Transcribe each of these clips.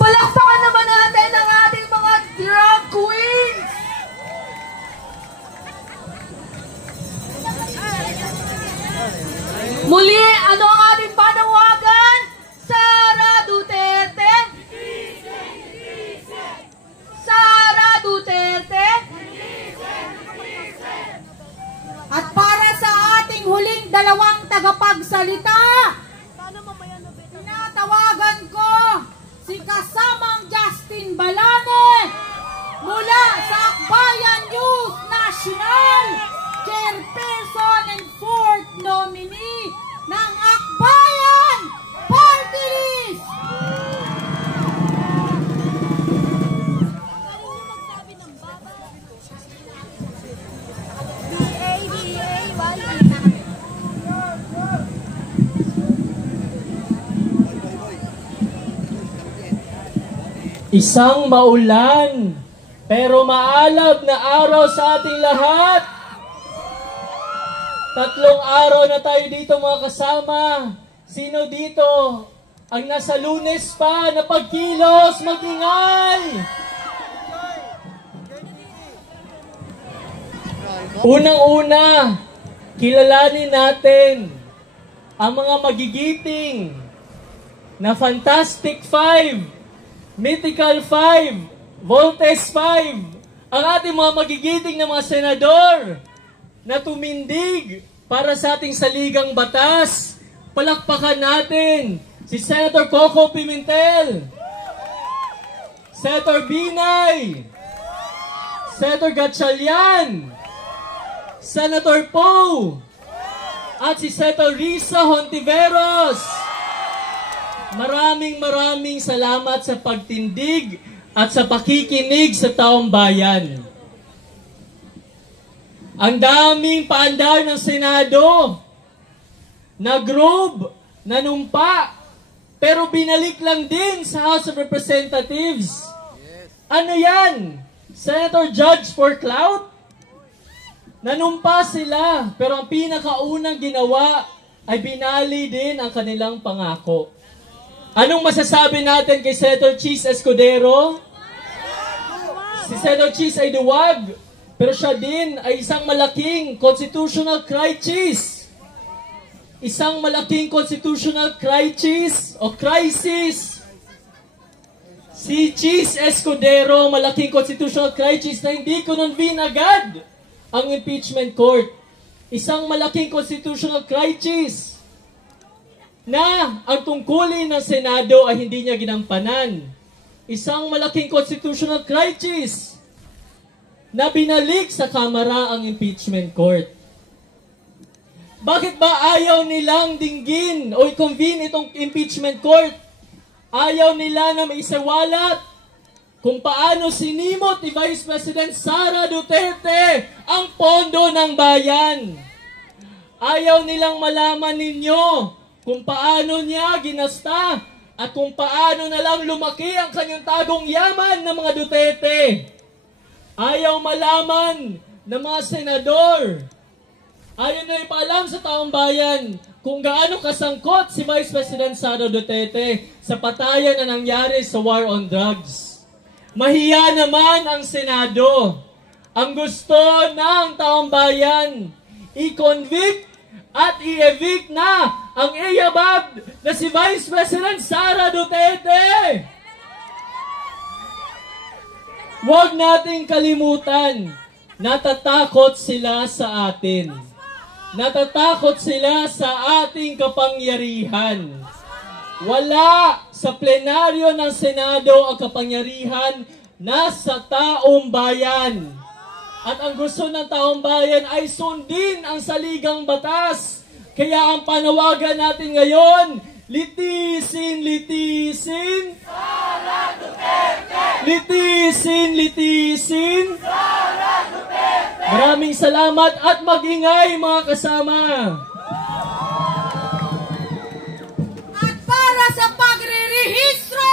Palakpakan naman natin ang ating mga drag queens! Muli, ano ang ating panawagan? Sara Duterte? Sara Duterte? At para sa ating huling dalawang tagapagsalita, tinatawagan ko si kasamang Justin Balane mula sa Akbayan Youth National, chairperson and fourth nominee ng Akbayan Party List. Isang maulan pero maalab na araw sa ating lahat. 3 araw na tayo dito mga kasama. Sino dito ang nasa Lunes pa na pagkilos, mag-ingay? Unang-una, kilalanin natin ang mga magigiting na Fantastic Five, Mythical 5, Voltes 5, ang ating mga magigiting na mga senador na tumindig para sa ating saligang batas. Palakpakan natin si Senator Coco Pimentel, Senator Binay, Senator Gatchalian, Senator Poe, at si Senator Risa Hontiveros. Maraming salamat sa pagtindig at sa pakikinig sa taong bayan. Ang daming paandar ng Senado, nag-robe, nanumpa, pero binalik lang din sa House of Representatives. Ano yan? Senator Judge for clout? Nanumpa sila, pero ang pinakaunang ginawa ay binali din ang kanilang pangako. Anong masasabi natin kay Senator Cheese Escudero? Si Senator Cheese ay duwag, pero siya din ay isang malaking constitutional crisis. Isang malaking constitutional crisis o crisis. Si Cheese Escudero, malaking constitutional crisis na hindi kinonvene agad ang impeachment court. Isang malaking constitutional crisis na ang tungkulin ng Senado ay hindi niya ginampanan. Isang malaking constitutional crisis na binalik sa Kamara ang impeachment court. Bakit ba ayaw nilang dinggin o i-convene itong impeachment court? Ayaw nila na maisawalat kung paano sinimot ni Vice President Sara Duterte ang pondo ng bayan. Ayaw nilang malaman ninyo kung paano niya ginasta at kung paano na lang lumaki ang kanyang tagong yaman ng mga Duterte. Ayaw malaman ng mga senador. Ayaw na ipaalam sa taong bayan kung gaano kasangkot si Vice President Sara Duterte sa patayan na nangyari sa war on drugs. Mahiya naman ang Senado. Ang gusto ng taong bayan, i-convict at i-evict na ang iyabab na si Vice President Sara Duterte. Huwag nating kalimutan, natatakot sila sa atin. Natatakot sila sa ating kapangyarihan. Wala sa plenaryo ng Senado ang kapangyarihan, nasa taong bayan. At ang gusto ng taong bayan ay sundin ang saligang batas. Kaya ang panawagan natin ngayon, litisin, litisin. Sara Duterte! Litisin, litisin. Sara Duterte! Maraming salamat at mag-ingay mga kasama. At para sa pagrerehistro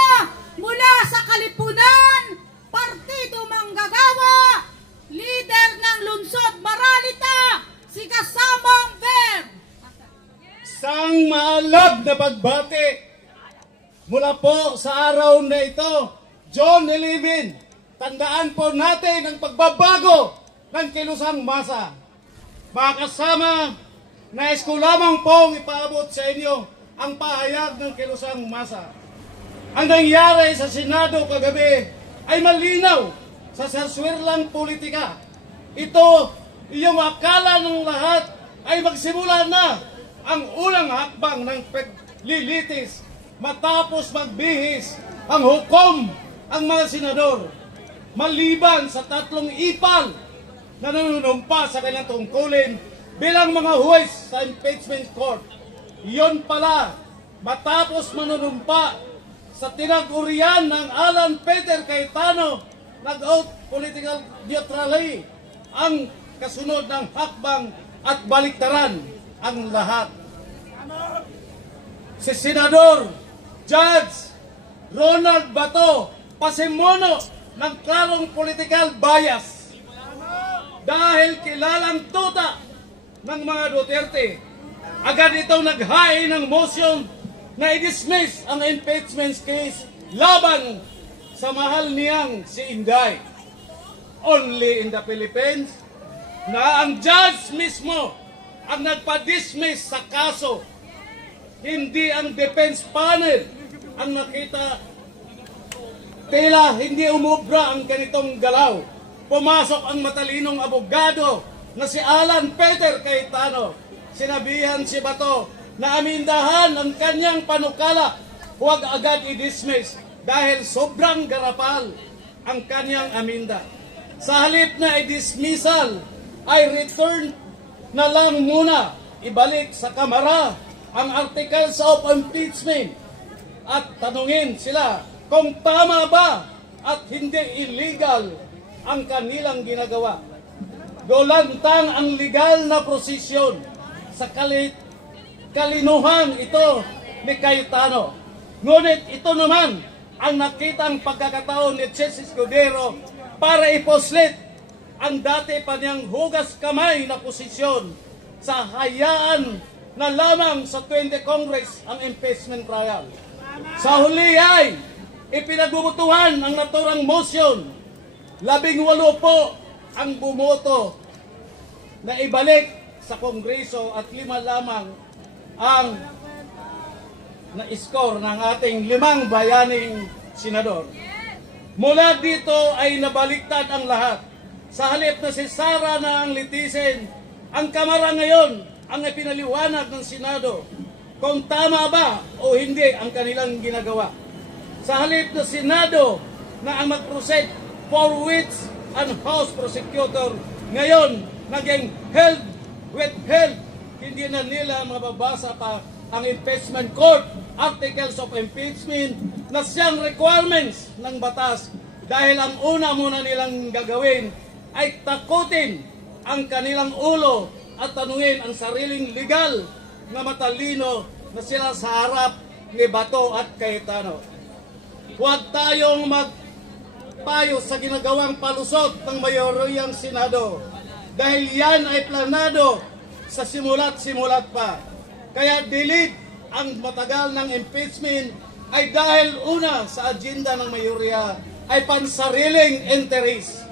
mula sa Kalipunan, Partido Manggagawa, leader ng Lungsod Maralita, si Kasamang Ver. Isang maalab na pagbati mula po sa araw na ito, June 11, tandaan po natin ang pagbabago ng kilusang masa. Mga kasama, nais ko lamang pong ipaabot sa inyo ang pahayag ng kilusang masa. Ang nangyari sa Senado kagabi ay malinaw sa saswirlang politika. Ito, iyong akala ng lahat ay magsimula na ang unang hakbang ng paglilitis matapos magbihis ang hukom ang mga senador. Maliban sa 3 ipal na nanunumpa sa kanyang tungkulin bilang mga huwes sa impeachment court. Iyon pala, matapos manunumpa sa tinag-urian ng Alan Peter Cayetano, nag-out political neutrality ang kasunod ng hakbang at baliktaran ang lahat. Si Senador Judge Ronald Bato, pasimuno ng klarong political bias dahil kilalang tuta ng mga Duterte. Agad itong naghain ng motion na i-dismiss ang impeachment case laban sa mahal niyang si Inday. Only in the Philippines na ang judge mismo ang nagpa-dismiss sa kaso. Hindi ang defense panel ang nakita. Tila hindi umubra ang ganitong galaw. Pumasok ang matalinong abogado na si Alan Peter Cayetano. Sinabihan si Bato na amindahan ang kanyang panukala, huwag agad i-dismiss dahil sobrang garapal ang kanyang aminda. Sa halip na i-dismissal, ay return na lang muna, ibalik sa Kamara ang articles of impeachment at tanungin sila kung tama ba at hindi illegal ang kanilang ginagawa. Golantang ang legal na prosesyon sa kalinuhan ito ni Cayetano. Ngunit ito naman ang nakitang pagkakataon ni Chess Escudero para iposlit ang dati pa niyang hugas kamay na posisyon sa hayaan na lamang sa 20 Congress ang impeachment trial. Sa huli ay ipinagbubutuhan ang naturang motion. 18 po ang bumoto na ibalik sa Kongreso at 5 lamang ang na-score ng ating 5 bayaning senador. Mula dito ay nabaliktad ang lahat. Sa halip na si Sara na ang litisin, ang Kamara ngayon ang ipinaliwanag ng Senado kung tama ba o hindi ang kanilang ginagawa. Sa halip na Senado na ang mag-proceed for which ang House Prosecutor ngayon naging held withheld, hindi na nila mababasa pa ang impeachment court articles of impeachment na siyang requirements ng batas dahil ang una muna nilang gagawin ay takutin ang kanilang ulo at tanungin ang sariling legal na matalino na sila sa harap ni Bato at Cayetano. Huwag tayong magpayo sa ginagawang palusot ng mayoryang Senado dahil yan ay planado sa simulat-simulat pa. Kaya delete ang matagal ng impeachment ay dahil una sa agenda ng mayorya ay pansariling interes.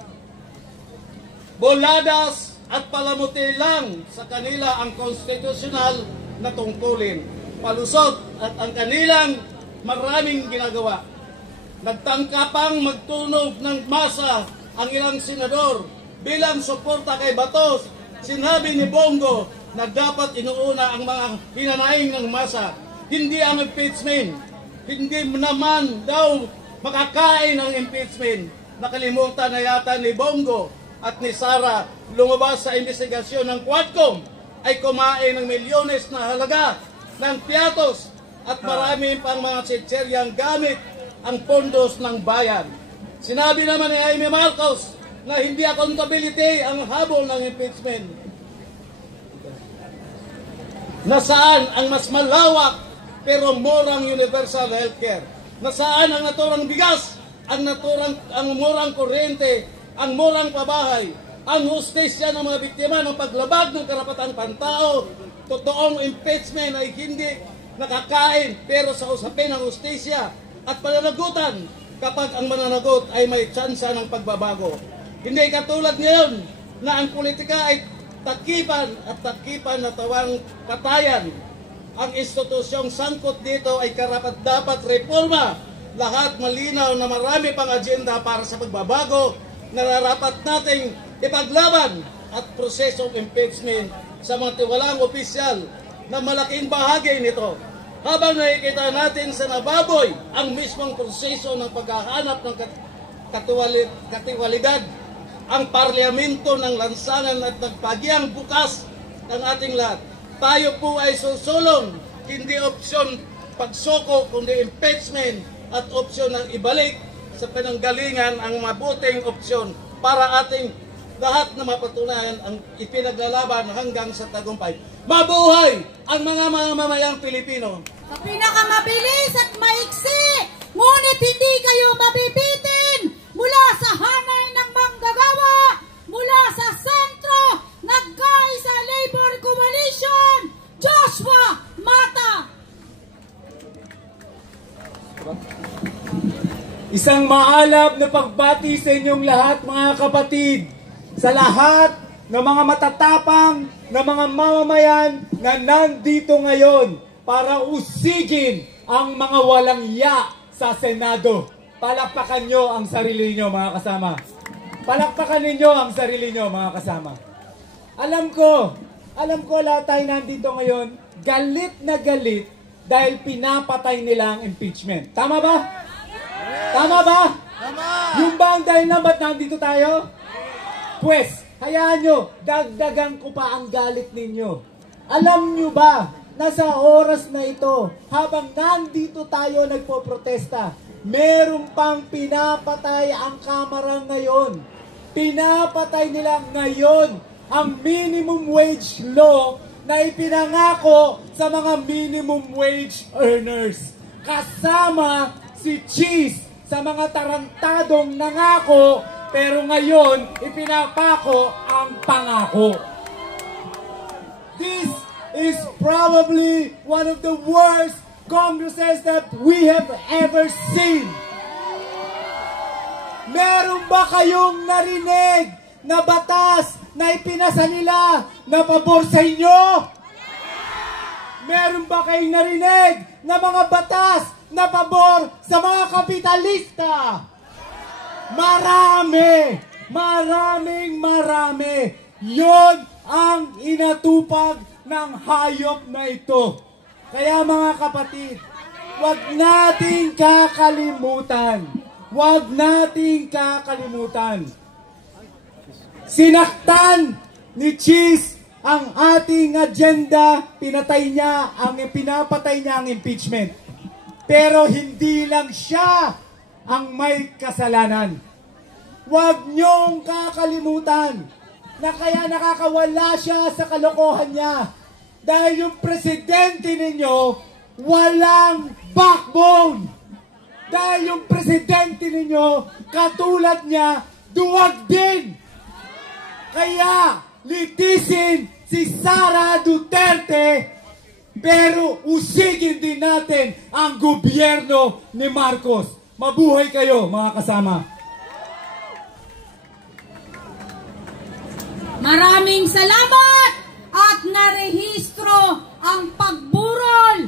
Boladas at palamuti lang sa kanila ang konstitusyonal na tungkulin. Palusot at ang kanilang maraming ginagawa. Nagtangkapang magtunog ng masa ang ilang senador bilang suporta kay Bato. Sinabi ni Bongo na dapat inuuna ang mga hinanaing ng masa, hindi ang impeachment. Hindi naman daw makakain ang impeachment. Nakalimutan na yata ni Bongo at ni Sara lumabas sa investigasyon ng Quadcom ay kumain ng milyones na halaga ng piatos at marami pang mga tsitseryang gamit ang pondos ng bayan. Sinabi naman ni Jaime Marcos na hindi accountability ang habol ng impeachment. Nasaan ang mas malawak pero murang universal healthcare? Nasaan ang naturang bigas, ang murang kuryente, ang murang pabahay, ang hustisya ng mga biktima ng paglabag ng karapatang pantao? Totoong impeachment ay hindi nakakain pero sa usapin ng hustisya at pananagutan kapag ang mananagot ay may tsansa ng pagbabago. Hindi katulad ngayon na ang politika ay takipan at takipan na tawang patayan. Ang institusyong sangkot dito ay karapat-dapat reforma. Lahat malinaw na marami pang agenda para sa pagbabago na nararapat nating ipaglaban at prosesong impeachment sa mga tiwalang opisyal na malaking bahagi nito. Habang nakikita natin sa nababoy ang mismong proseso ng paghahanap ng katiwalidad, ang parlamento ng lansangan at nagpagyang bukas ng ating lahat. Tayo po ay susulong, hindi opsyon pagsuko, kundi impeachment at opsyon ng ibalik sa pinanggalingan ang mabuting opsyon para ating lahat na mapatunayan ang ipinaglalaban hanggang sa tagumpay. Mabuhay ang mga mamamayang Pilipino! Sa pinakamabilis at maiksi, ngunit hindi kayo mabibitin mula sa hanay ng manggagawa, mula sa sentro, nagkaisa Labor Coalition, Joshua Mata! Isang maalab na pagbati sa inyong lahat, mga kapatid, sa lahat ng mga matatapang na mga mamamayan na nandito ngayon para usigin ang mga walang ya sa Senado. Palakpakan nyo ang sarili nyo, mga kasama. Palakpakan ninyo ang sarili nyo, mga kasama. Alam ko lahat tayo nandito ngayon, galit na galit dahil pinapatay nila ang impeachment. Tama ba? Tama ba? Tama! Yung ba ang dahilan ba't nandito tayo? Pues, hayaan nyo, dagdagan ko pa ang galit ninyo. Alam nyo ba, na sa oras na ito, habang nandito tayo nagpoprotesta, meron pang pinapatay ang Kamara ngayon. Pinapatay nila ngayon ang minimum wage law na ipinangako sa mga minimum wage earners. Kasama si Cheese sa mga tarantadong nangako, pero ngayon, ipinapako ang pangako. This is probably one of the worst Congresses that we have ever seen. Meron ba kayong narinig na batas na ipinasa nila na pabor sa inyo? Meron ba kayong narinig na mga batas na pabor sa mga kapitalista? Marami! Marami! Yon ang inatupag ng hayop na ito. Kaya mga kapatid, wag nating kakalimutan. Wag nating kakalimutan. Sinaktan ni Cheese ang ating agenda, pinapatay niya ang impeachment. Pero hindi lang siya ang may kasalanan. Huwag niyong kakalimutan na kaya nakakawala siya sa kalokohan niya dahil yung presidente ninyo walang backbone. Dahil yung presidente ninyo katulad niya duwag din. Kaya litisin si Sara Duterte pero usigin din natin ang gobyerno ni Marcos. Mabuhay kayo, mga kasama. Maraming salamat at narehistro ang pagburol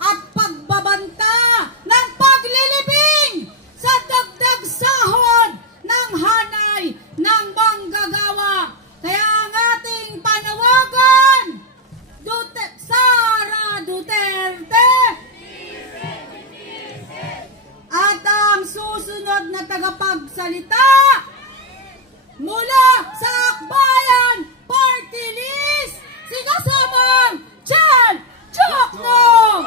at pagbabanta ng paglilibing sa dagdag sahod ng hanay ng manggagawa. Kaya ang ating panawagan, Sara Duterte, at ang susunod na tagapagsalita mula sa Akbayan Party List, si kasamang Jan Joknong!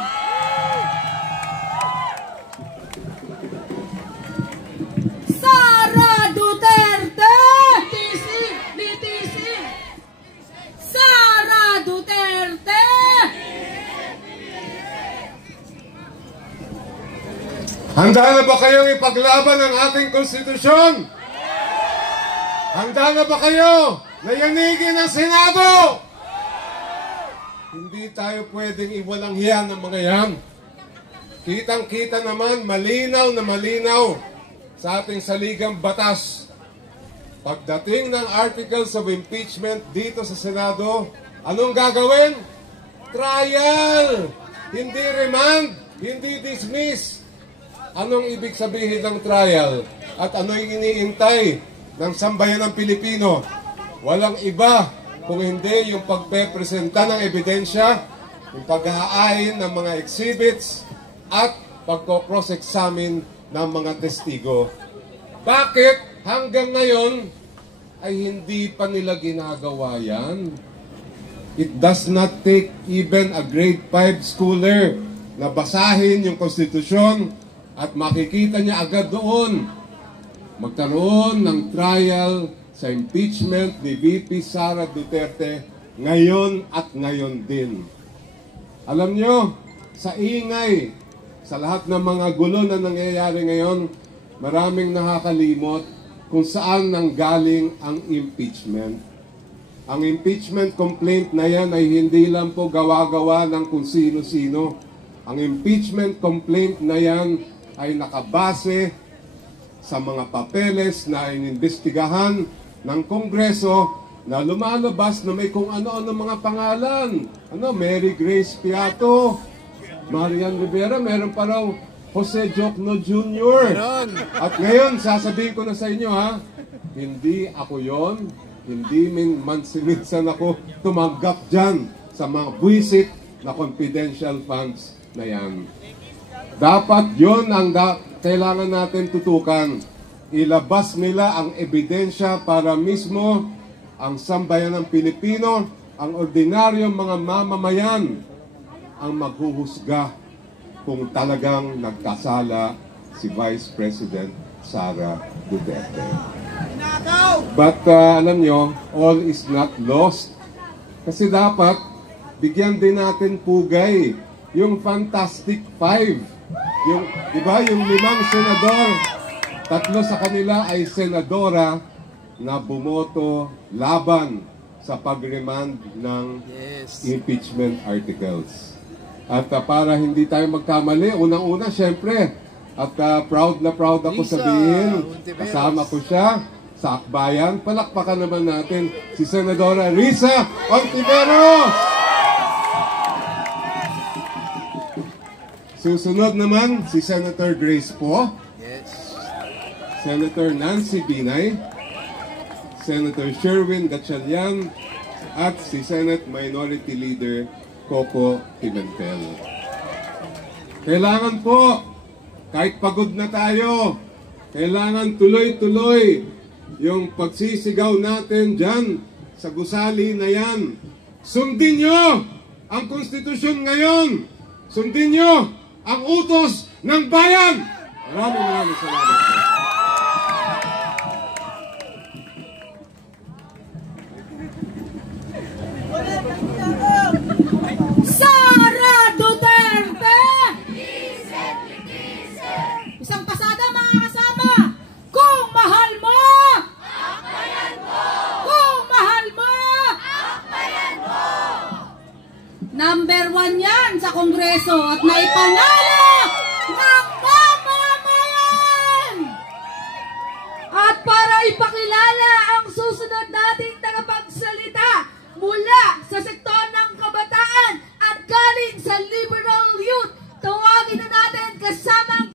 Sara Duterte! BTC! Sara Duterte! Handa na ba kayong ipaglaban ang ating konstitusyon? Handa na ba kayo na yanigin ang Senado? Hindi Hindi tayo pwedeng iwalang hiya ng mga yan. Kitang-kita naman, malinaw na malinaw sa ating saligang batas. Pagdating ng articles of impeachment dito sa Senado, anong gagawin? Trial! Hindi remand, hindi dismiss. Anong ibig sabihin ng trial? At ano'y iniintay ng sambayan ng Pilipino? Walang iba kung hindi yung pagpepresenta ng ebidensya, yung pag-aayin ng mga exhibits, at pagko-cross-examine ng mga testigo. Bakit hanggang ngayon ay hindi pa nila ginagawa yan? It does not take even a grade 5 schooler na basahin yung konstitusyon at makikita niya agad doon. Magkaroon ng trial sa impeachment ni VP Sara Duterte ngayon at ngayon din. Alam nyo, sa ingay, sa lahat ng mga gulo na nangyayari ngayon, maraming nakakalimot kung saan nanggaling ang impeachment. Ang impeachment complaint na yan ay hindi lang po gawa-gawa ng kung sino-sino. Ang impeachment complaint na yan ay nakabase sa mga papeles na inimbestigahan ng Kongreso na lumalabas na may kung ano-ano mga pangalan. Mary Grace Piato, Marian Rivera, meron pa raw Jose Jokno Jr. At ngayon, sasabihin ko na sa inyo hindi ako yon, hindi mansiminsan ako tumanggap dyan sa mga buwisit na confidential funds na yan. Dapat yon ang kailangan natin tutukan. Ilabas nila ang ebidensya para mismo ang sambayan ng Pilipino, ang ordinaryong mga mamamayan, ang maghuhusga kung talagang nagkasala si Vice President Sara Duterte. But alam nyo, all is not lost. Kasi dapat bigyan din natin pugay yung Fantastic Five. Yung, di ba, yung 5 senador, 3 sa kanila ay senadora na bumoto laban sa pag-remand ng impeachment articles. At para hindi tayo magkamali, unang-una, syempre, at proud na proud ako sabihin, kasama ko siya sa akbayan. Palakpakan naman natin si Senadora Risa Ontiveros! Susunod naman si Senator Grace Poe, Senator Nancy Binay, Senator Sherwin Gatchalian, at si Senate Minority Leader Coco Pimentel. Kailangan po, kahit pagod na tayo, kailangan tuloy-tuloy yung pagsisigaw natin dyan sa gusali na yan. Sundin nyo ang konstitusyon ngayon. Sundin nyo ang utos ng bayan. Maraming salamat po. Sara Duterte! Isang pasada mga kasama, kung mahal mo, akbayan mo! Kung mahal mo, akbayan mo! Number 1 yan sa Kongreso at naipanalo